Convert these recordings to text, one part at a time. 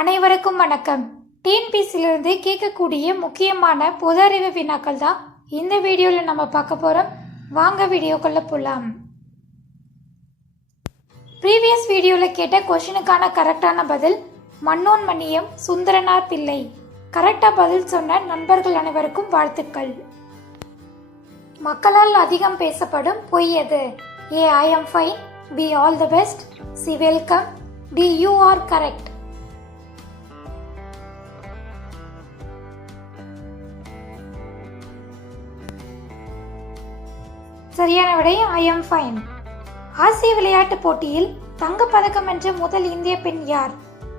அனைவருக்கும் வணக்கம். டிஎன்பிசியிலிருந்து கேட்கக்கூடிய முக்கியமான பொது அறிவு வினாக்கள் தான் இந்த வீடியோவில் நம்ம பார்க்க போகிறோம் வாங்க வீடியோக்குள்ளே போகலாம் ப்ரீவியஸ் வீடியோவில் கேட்ட கொஷினுக்கான கரெக்டான பதில் மன்னோன் மணியம் சுந்தரனார் பிள்ளை. கரெக்டாக பதில் சொன்ன நண்பர்கள் அனைவருக்கும் வாழ்த்துக்கள். மக்களால் அதிகம் பேசப்படும் பொய் எது? A I am fine B all the best C welcome D you are correct சரியான விடை ஐ எம் ஃபைன் ஆசிய விளையாட்டுப் போட்டியில் தங்கப் பதக்கம் வென்ற முதல் இந்திய பெண் யார்?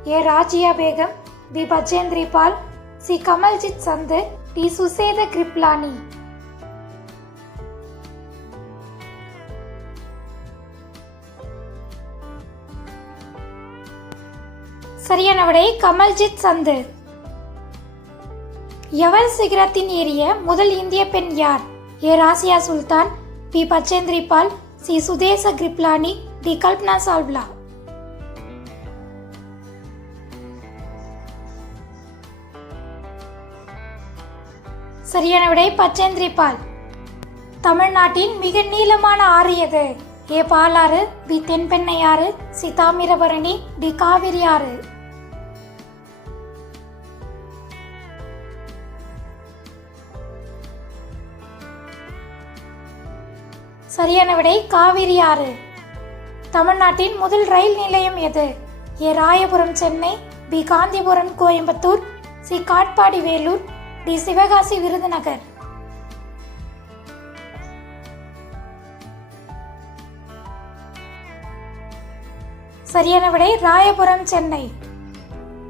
A. Razia Begum B. Bachendri Pal C. Kamaljit Sandhu D. Sucheta Kriplani. சரியான விடை கமல்ஜித் சந்து. எவர் சிகரத்தின் ஏறிய முதல் இந்திய பெண் யார்? A. Razia Sultan B Bachendri Pal C Sucheta Kriplani D Kalpana சால்வ்லா. சரியான விடை பச்சேந்திரி பால் தமிழ்நாட்டின் மிக நீளமான ஆறு எது? ஏ பாலாறு பி தென்பெண்ணை ஆறு சி தாமிரபரணி டி காவிரி ஆறு. சரியான விடை காவிரி ஆறு. தமிழ்நாட்டின் முதல் ரயில் நிலையம் எது? A. Royapuram Chennai B. Gandhipuram Coimbatore C. Katpadi Vellore D. Sivakasi Virudhunagar. சரியான விடை ராயபுரம் சென்னை.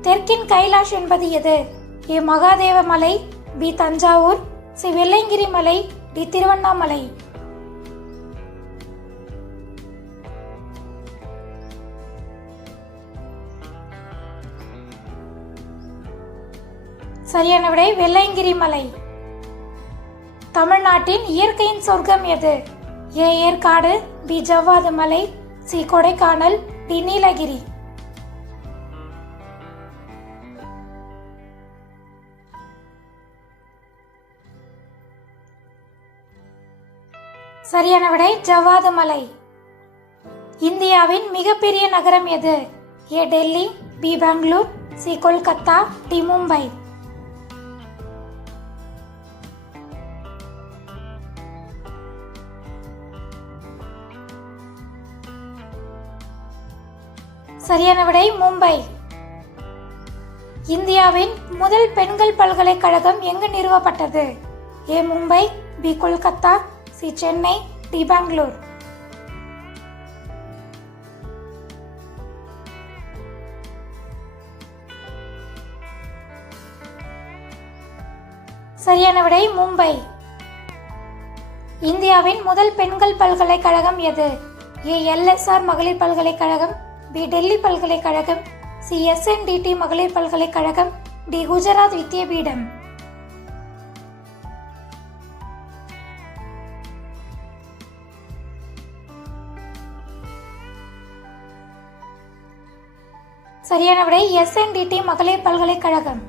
தெற்கின் கைலாஷ் என்பது எது? ஏ. மகாதேவ மலை பி. தஞ்சாவூர் சி. வெள்ளைங்கிரி மலை டி. திருவண்ணாமலை. சரியான விடை வெள்ளையங்கிரி மலை. தமிழ்நாட்டின் இயற்கையின் சொர்க்கம் எது? ஏ. ஏற்காடு பி. ஜவ்வாது மலை சி. கொடைக்கானல் டி. நீலகிரி. சரியான விடை ஜவ்வாது மலை. இந்தியாவின் மிகப்பெரிய நகரம் எது? A. Delhi B. Bangalore C. Kolkata D. Mumbai. சரியான விடை மும்பை. இந்தியாவின் முதல் பெண்கள் பல்கலைக்கழகம் எங்கு நிறுவப்பட்டது? A Mumbai B Kolkata C Chennai D Bangalore. சரியான விடை மும்பை. இந்தியாவின் முதல் பெண்கள் பல்கலைக்கழகம் எது? ஏ எல்எஸ்ஆர் மகளிர் பல்கலைக்கழகம் பி டெல்லி பல்கலைக்கழகம் சி எஸ்என்டிடி மகளிர் பல்கலைக்கழகம் டி குஜராத் வித்யாபீடம். சரியான விடை எஸ்என்டிடி மகளிர் பல்கலைக்கழகம்.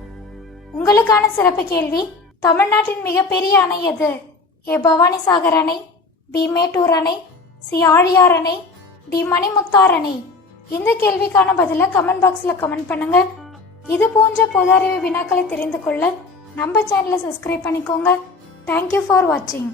உங்களுக்கான சிறப்பு கேள்வி தமிழ்நாட்டின் மிகப்பெரிய அணை எது? ஏ பவானிசாகர் அணை பி மேட்டூர் அணை சி ஆழியார் அணை டி மணிமுத்தார் அணை. இந்த கேள்விக்கான பதிலை கமெண்ட் பாக்ஸில் கமெண்ட் பண்ணுங்க. இது போன்ற பொது அறிவு வினாக்களை தெரிந்து கொள்ள நம்ம சேனலை சப்ஸ்கிரைப் பண்ணிக்கோங்க. தேங்க்யூ ஃபார் வாட்சிங்